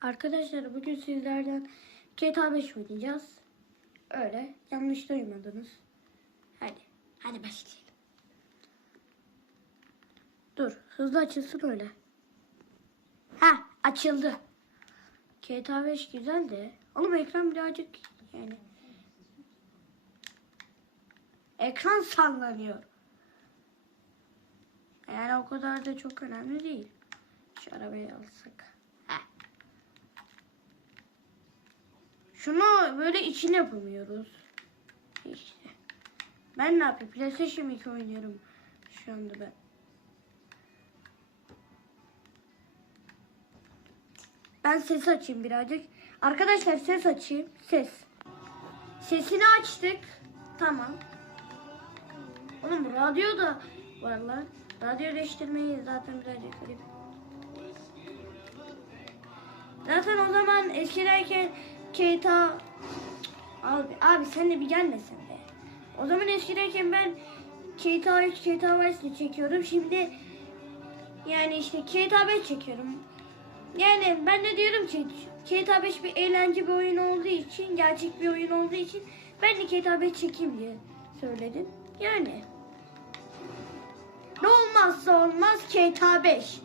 Arkadaşlar bugün sizlerden GTA 5 oynayacağız. Öyle yanlış duymadınız. Hadi. Hadi başlayalım. Dur hızlı açılsın öyle. Ha açıldı. GTA 5 güzel de. Oğlum ekran birazcık yani. Ekran sallanıyor. Yani o kadar da çok önemli değil. Şu arabayı alsak. Heh. Şunu böyle içine yapamıyoruz. İşte. Ben ne yapayım? PlayStation 2 oynuyorum şu anda ben. Ben ses açayım birazcık. Arkadaşlar ses açayım. Ses. Sesini açtık. Tamam. Oğlum radyo da var. Radyo değiştirmeyi zaten birazcık garip. Zaten o zaman eskideyken GTA abi abi sen de bir gelmesen be. O zaman eskideyken ben GTA 3, GTA Vice'de çekiyordum. Şimdi yani işte GTA 5 çekiyorum. Yani ben de diyorum ki GTA 5 bir eğlence bir oyun olduğu için, gerçek bir oyun olduğu için ben de GTA 5 çekeyim diye söyledim. Yani ne olmazsa olmaz GTA 5.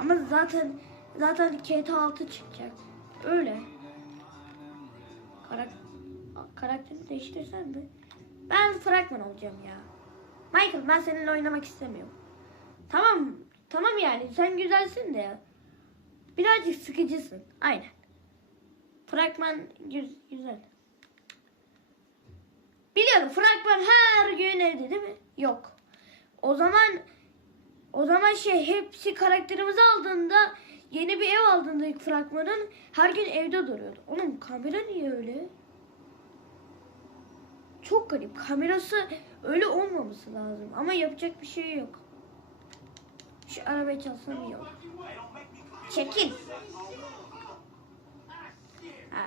Ama zaten zaten GTA 6 çıkacak. Öyle. Karak karakterini değiştirsen mi? Ben fragman olacağım ya. Michael ben seninle oynamak istemiyorum. Tamam tamam yani sen güzelsin de ya. Birazcık sıkıcısın. Aynen. Fragman gü- güzel. Biliyorum fragman her gün evde değil mi? Yok. O zaman o zaman şey hepsi karakterimizi aldığında yeni bir ev aldığında ilk fragmanın her gün evde duruyordu. Oğlum kamera niye öyle? Çok garip. Kamerası öyle olmaması lazım. Ama yapacak bir şey yok. Şu arabayı çalsam iyi olur. Çekil. Ha.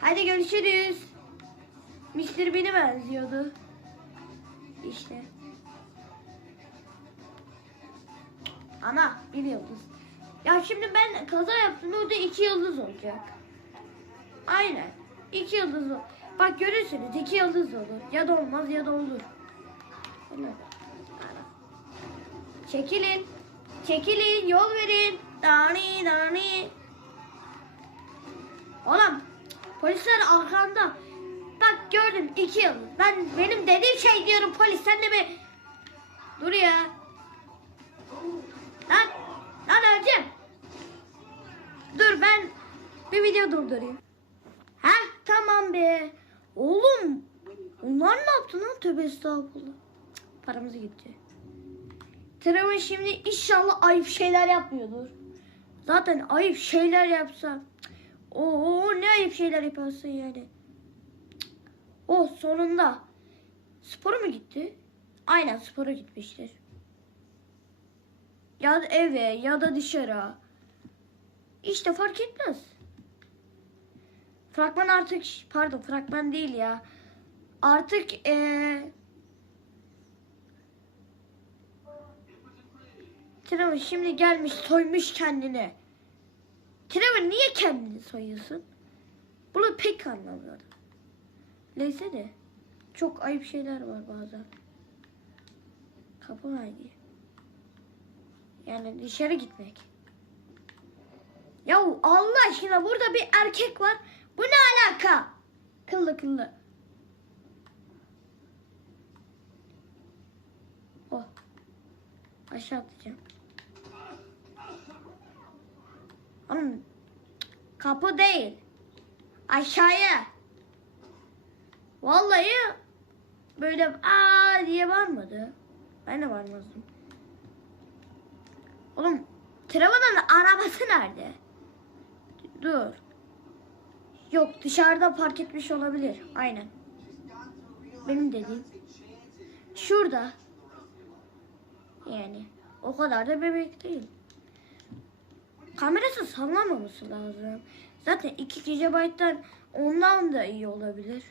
Hadi görüşürüz. Mr. Bean'e benziyordu. İşte. Ana bir yıldız. Ya şimdi ben kaza yaptım orada iki yıldız olacak. Aynen. iki yıldız ol. Bak görürsünüz iki yıldız olur. Ya da olmaz ya da olur. Çekilin. Çekilin yol verin. Dani dani. Oğlum polisler arkanda. Bak gördüm iki yıldız. Ben benim dediğim şey diyorum polis sen de bir dur ya. Lan lan öleceğim. Dur ben bir video durdurayım. Ha tamam be. Oğlum onlar ne yaptı lan tövbe estağfurullah. Cık, Paramız gitti. Trevor şimdi inşallah ayıp şeyler yapmıyordur. Zaten ayıp şeyler yapsa. Oo ne ayıp şeyler yaparsın yani. Cık. Oh sonunda. Spora mı gitti? Aynen spora gitmiştir. Ya eve ya da dışarı. İşte fark etmez. Fragman artık pardon fragman değil ya. Artık eee Trevor şimdi gelmiş soymuş kendini. Trevor niye kendini soyuyorsun? Bunu pek anlamıyorum. Neyse de çok ayıp şeyler var bazen. Kapı verdi. Yani dışarı gitmek. Ya Allah aşkına burada bir erkek var. Bu ne alaka? Kıllı kıllı. Oh. Aşağı atacağım. Oğlum kapı değil. Aşağıya. Vallahi böyle aa diye varmadı. Ben de varmazdım. Oğlum Trevor'ın arabası nerede? Dur. Yok dışarıda park etmiş olabilir. Aynen. Benim dediğim. Şurada. Yani o kadar da bebek değil. Kamerası sallamaması lazım. Zaten 2 GB'dan ondan da iyi olabilir.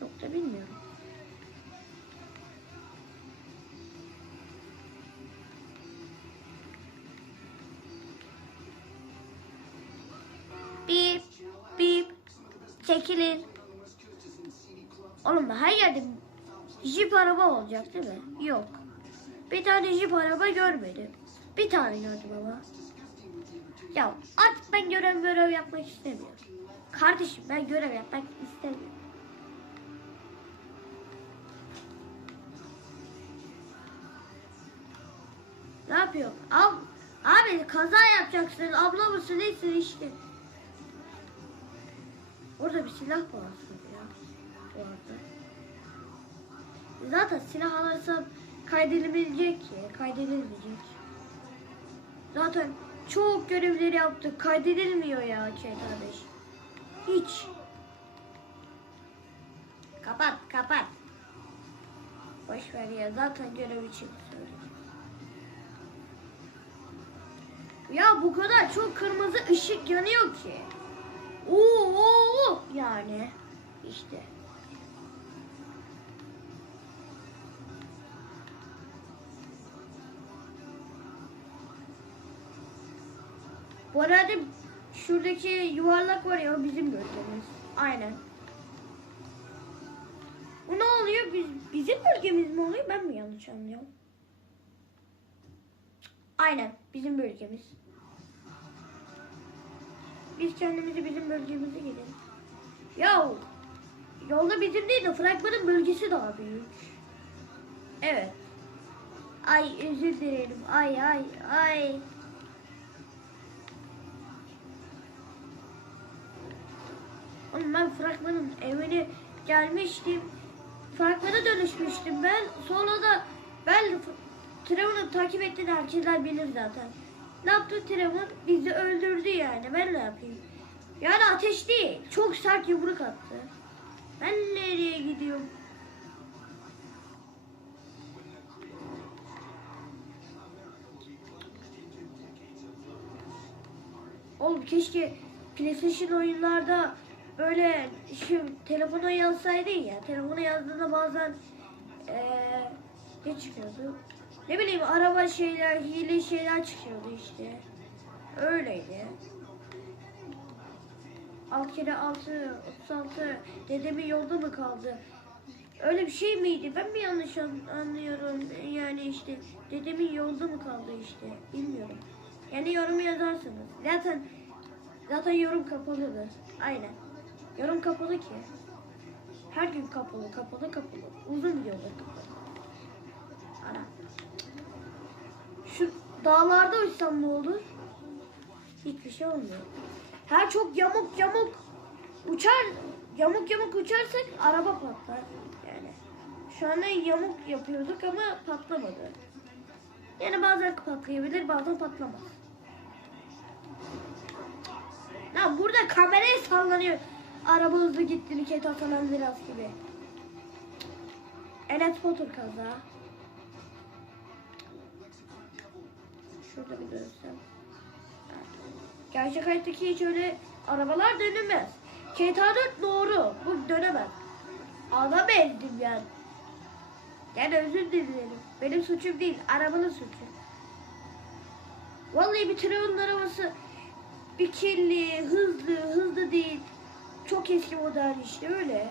Çok da bilmiyorum. Çekilin. Oğlum her yerde jip araba olacak değil mi? Yok. Bir tane jip araba görmedim. Bir tane gördüm ama. Ya artık ben görev görev yapmak istemiyorum. Kardeşim ben görev yapmak istemiyorum. Ne yapıyor? Ab abi kaza yapacaksın. Abla mısın neyse işte. Orada bir silah aslında ya. Bu. Zaten silah alırsam kaydedilebilecek ki. Kaydedilmeyecek. Zaten çok görevleri yaptık. Kaydedilmiyor ya şey kardeş. Hiç. Kapat kapat. Boş ver ya zaten görev için. Ya bu kadar çok kırmızı ışık yanıyor ki. Oo, yani işte. Bu arada şuradaki yuvarlak var ya o bizim bölgemiz. Aynen. Bu ne oluyor? Biz, bizim bölgemiz mi oluyor? Ben mi yanlış anlıyorum? Aynen bizim bölgemiz. Biz kendimizi bizim bölgemize gidelim. Ya yolda bizim değil de fragmanın bölgesi daha büyük. Evet. Ay özür dilerim. Ay ay ay. Oğlum ben fragmanın evine gelmiştim. Fragmana dönüşmüştüm ben. Sonra da ben Trevor'ı takip ettiğini herkesler bilir zaten. Ne yaptı Trevor? Bizi öldürdü yani. Ben ne yapayım? Yani ateş değil. Çok sert yumruk attı. Ben nereye gidiyorum? Oğlum keşke PlayStation oyunlarda böyle şu telefona yazsaydı ya. Telefona yazdığında bazen eee ne çıkıyordu? Ne bileyim araba şeyler, hile şeyler çıkıyordu işte. Öyleydi. 6 kere 6, 36 dedemin yolda mı kaldı? Öyle bir şey miydi? Ben mi yanlış an- anlıyorum? Yani işte dedemin yolda mı kaldı işte? Bilmiyorum. Yani yorum yazarsınız. Zaten zaten yorum kapalıdır. Aynen. Yorum kapalı ki. Her gün kapalı, kapalı, kapalı. Uzun videolar kapalı. Ana. Şu dağlarda uçsam ne olur? Hiçbir şey olmuyor. Her çok yamuk yamuk uçar, yamuk yamuk uçarsak araba patlar. Yani şu anda yamuk yapıyorduk ama patlamadı. Yani bazen patlayabilir, bazen patlamaz. Ya burada kameraya sallanıyor. Araba hızlı gitti, ket atan biraz gibi. Enes Potter kaza. Şurada bir dönsem. Gerçek hayattaki hiç öyle arabalar dönemez. 4 doğru. Bu dönemez. Adam ezdim yani. Yani özür dilerim. Benim suçum değil. Arabanın suçu. Vallahi bir Trevor'ın arabası bir kirli, hızlı, hızlı değil. Çok eski model işte öyle.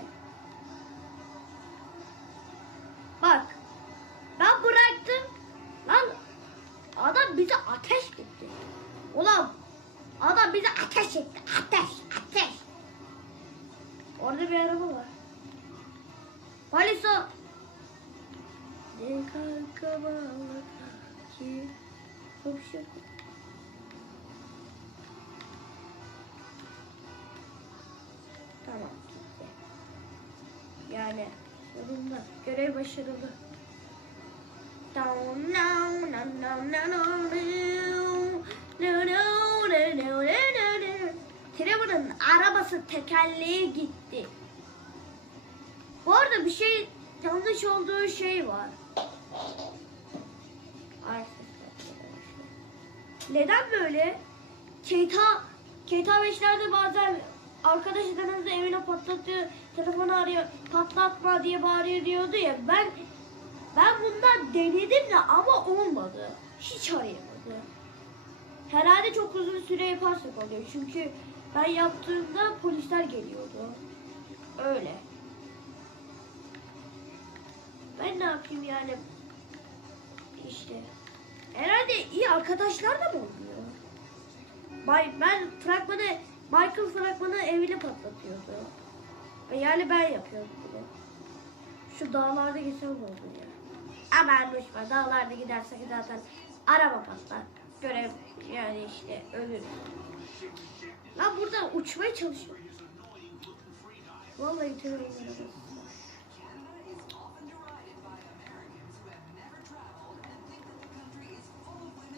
No, no, no, no. Trevor'ın arabası tekerleği gitti. Bu arada bir şey yanlış olduğu şey var. Neden böyle? Keyta, Keyta 5'lerde bazen arkadaşlarınızı evine patlatıyor, telefonu arıyor, patlatma diye bağırıyor diyordu ya. Ben ben bundan denedim de ama olmadı. Hiç arayamadı. Herhalde çok uzun süre yaparsak oluyor. Çünkü ben yaptığımda polisler geliyordu. Öyle. Ben ne yapayım yani? İşte. Herhalde iyi arkadaşlar da mı oluyor? Bay, ben fragmanı, Michael fragmanı evini patlatıyordu. Yani ben yapıyordum bunu. Şu dağlarda geçen oldu ya. Aman ver dağlarda gidersek zaten araba patlar. Görev yani işte ölür. Lan burada uçmaya çalışıyor. Vallahi arabası.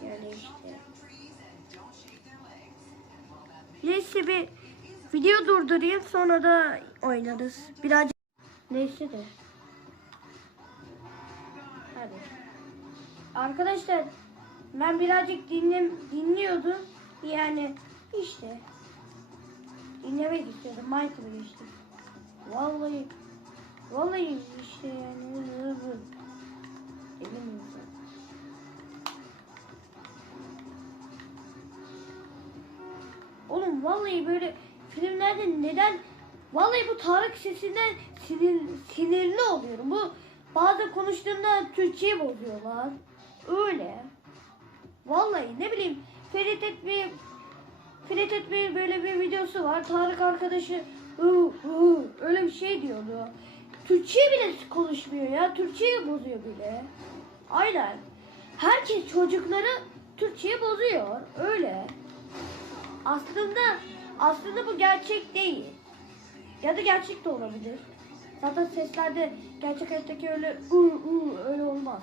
Yani işte. Neyse bir video durdurayım sonra da oynarız. Birazcık neyse de. Hadi. Arkadaşlar ben birazcık dinlem dinliyordum. Yani işte dinlemek istiyordum. Michael'ı geçtim. Vallahi vallahi işte yani Emin misin? Oğlum vallahi böyle filmlerde neden vallahi bu Tarık sesinden sinir, sinirli oluyorum. Bu bazı konuştuğunda Türkçe'yi bozuyorlar. Öyle. Vallahi ne bileyim Ferit Etbi Ferit Etbi'nin böyle bir videosu var. Tarık arkadaşı "Hı, hı," öyle bir şey diyordu. Türkçeyi bile konuşmuyor ya. Türkçeyi bozuyor bile. Aynen. Herkes çocukları Türkçeyi bozuyor. Öyle. Aslında aslında bu gerçek değil. Ya da gerçek de olabilir. Zaten seslerde gerçek hayattaki öyle ı ı öyle olmaz.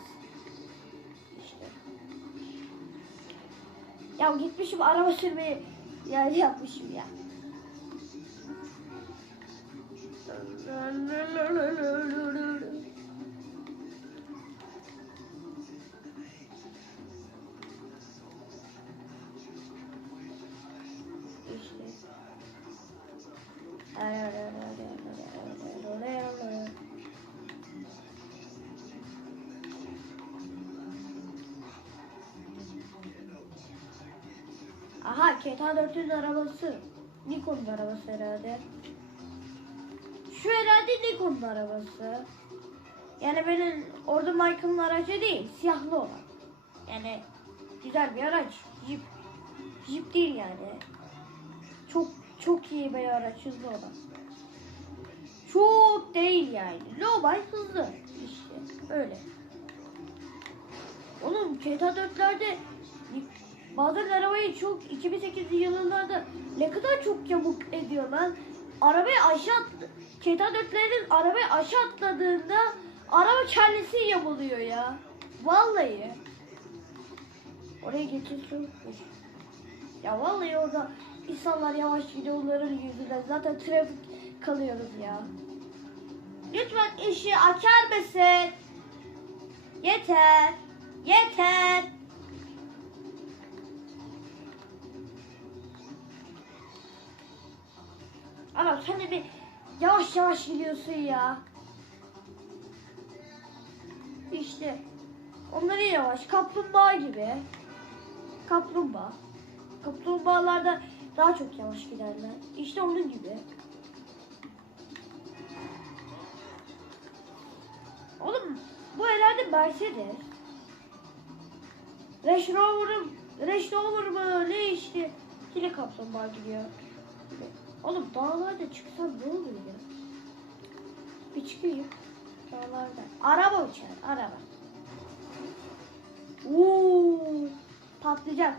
İşte. Ya gitmişim araba sürmeyi yani yapmışım ya. İşte. Aha Keta 400 arabası. Nikon'un arabası herhalde. Şu herhalde Nikon'un arabası. Yani benim orada Michael'ın aracı değil, siyahlı olan. Yani güzel bir araç. Jeep. Jeep değil yani. Çok çok iyi bir araç hızlı olan. Çok değil yani. Lowbay hızlı. İşte öyle. Oğlum GTA 4'lerde bazen arabayı çok 2008 yıllarda ne kadar çok yamuk ediyor lan. Arabayı aşağı at- GTA 4'lerin arabayı aşağı atladığında araba kendisi yamuluyor ya. Vallahi. Oraya geçiyorsun. Ya vallahi orada insanlar yavaş gidiyor onların yüzünden. Zaten trafik kalıyoruz ya. Lütfen işi açar mısın? Yeter. Yeter. Ama sen de bir yavaş yavaş gidiyorsun ya. İşte onları yavaş. Kaplumbağa gibi. Kaplumbağa. Kaplumbağalar da daha çok yavaş giderler. İşte onun gibi. Oğlum bu herhalde Mercedes. Range Rover'ım, Range Rover mı ne işte. Yine kaplumbağa gidiyor. Oğlum dağlarda çıksam ne olur ya? Bir çıkayım. Dağlarda. Araba uçar, araba. Uuu, patlayacak.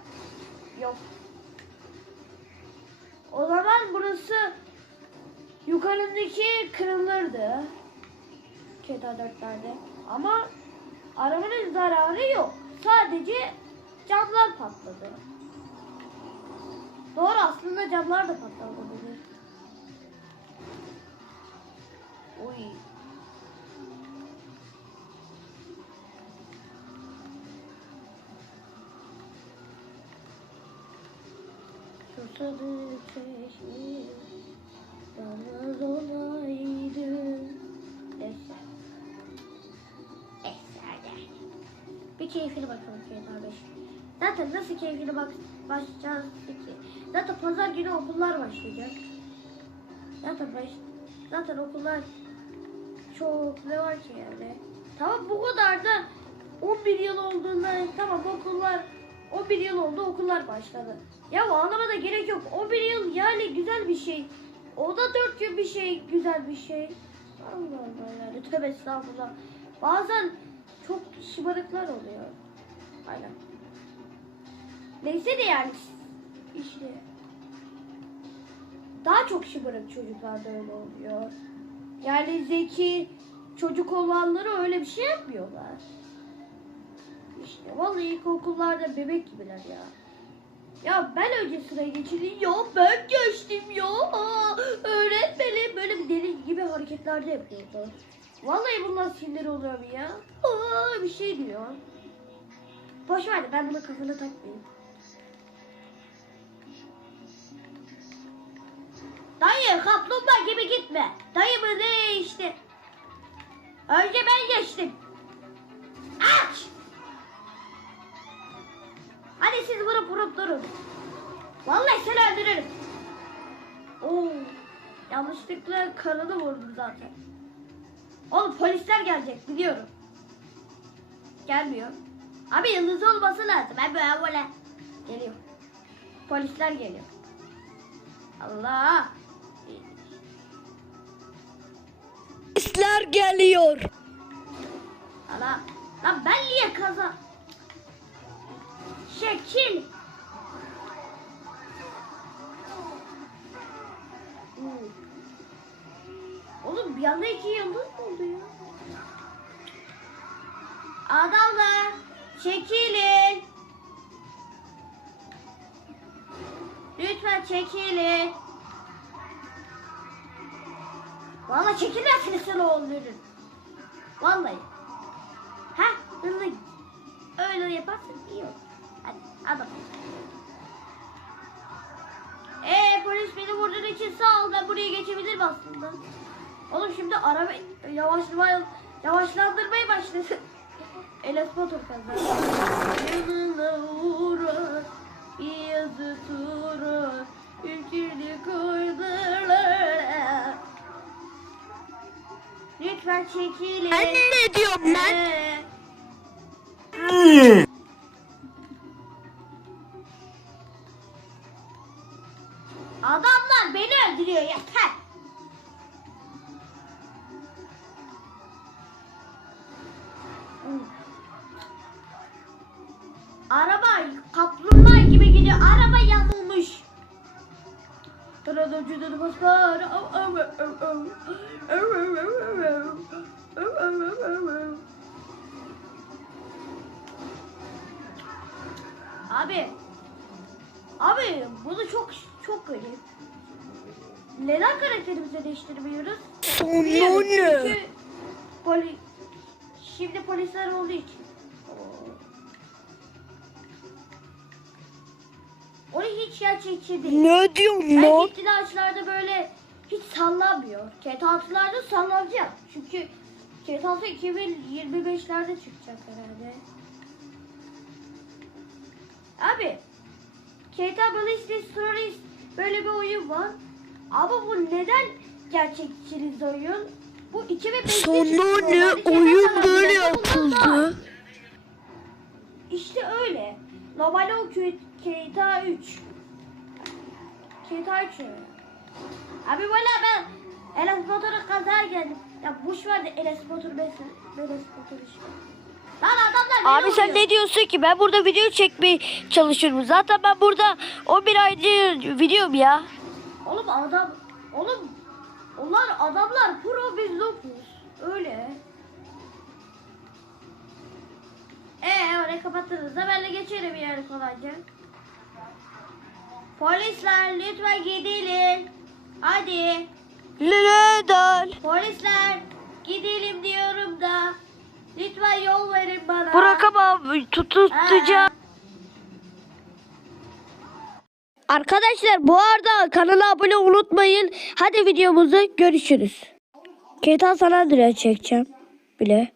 Yok. O zaman burası yukarındaki kırılırdı. Keta dörtlerde. Ama arabanın zararı yok. Sadece camlar patladı. Doğru aslında camlar da patladı. Oy. Susadı çeşmi Yalnız olaydı Neyse Neyse hadi Bir keyfine bakalım GTA 5 Zaten nasıl keyfine bak başlayacağız ki? Zaten pazar günü okullar başlayacak. Zaten baş, zaten okullar çok ne var ki yani. Tamam bu kadar da 11 yıl olduğunda tamam okullar 11 yıl oldu okullar başladı. Ya ağlamada gerek yok. 11 yıl yani güzel bir şey. O da 4 yıl bir şey güzel bir şey. Allah Allah yani tövbe estağfurullah. Bazen çok şımarıklar oluyor. Aynen. Neyse de yani işte. Daha çok şımarık çocuklarda öyle oluyor. Yani zeki çocuk olanları öyle bir şey yapmıyorlar. İşte vallahi ilkokullarda bebek gibiler ya. Ya ben önce sıraya geçirdim. Ya ben geçtim ya. Öğretmenim böyle bir deli gibi hareketler de yapıyordu. Vallahi bundan sinir oluyorum ya. Aa, bir şey diyor. Boş ver de ben bunu kafana takmayayım. Dayı kaplumbağa gibi gitme. Dayı mı ne işte. Önce ben geçtim. Aç. Hadi siz vurup vurup durun. Vallahi seni öldürürüm. Oo, yanlışlıkla karını vurdum zaten. Oğlum polisler gelecek biliyorum. Gelmiyor. Abi yıldız olması lazım. Ben böyle böyle. Geliyor. Polisler geliyor. Allah. Polisler geliyor. Allah. Lan ben niye kaza? Şekil. Oğlum bir anda iki yıldız mı oldu ya? Adamlar çekilin. Lütfen çekilin. Vallahi çekilmezsiniz sen öldürün. Vallahi. Ha hızlı. Öyle yaparsın iyi olur. Hadi adam. Ee polis beni vurduğun için sağ ol. Ben buraya geçebilirim aslında. Oğlum şimdi araba yavaşlama yavaşlandırmaya başladı. Enes Batur kazandı. Yanına uğrar, bir yazı turar, ülkeni koydular. Lütfen çekilin. Ben ne diyorum ben? Ee, Cüdür. Abi. Abi bunu çok çok garip. Neden karakterimizi değiştirmiyoruz? Sonu ne? Çünkü poli şimdi polisler olduğu için. Onu hiç gerçekçi değil. Ne diyorsun lan? gittiğin ağaçlarda böyle hiç sallamıyor. Ketatlılarda sallanacak. Çünkü Ketatlı 2025'lerde çıkacak herhalde. Abi Keta Ballistic Stories böyle bir oyun var. Ama bu neden gerçekçi oyun? Bu 2005'te Sonu çıktı. ne? Oyun böyle yapıldı. İşte öyle. Normalde o kö- Keta 3. Keta 3 öyle. Abi valla ben Enes Batur'a kazaya geldim. Ya boş ver de Enes Batur besin. Enes Batur işte. Lan adamlar Abi sen ne diyorsun ki? Ben burada video çekmeye çalışıyorum. Zaten ben burada 11 aydır videom ya. Oğlum adam, oğlum onlar adamlar pro biz dokuz. Öyle. Ee orayı kapattınız da ben de geçerim yani kolayca. Polisler lütfen gidelim. Hadi. Neden? Polisler gidelim diyorum da. Lütfen yol verin bana. Bırakamam. Tutacağım. Arkadaşlar bu arada kanala abone unutmayın. Hadi videomuzu görüşürüz. Ketan sana direkt çekeceğim bile.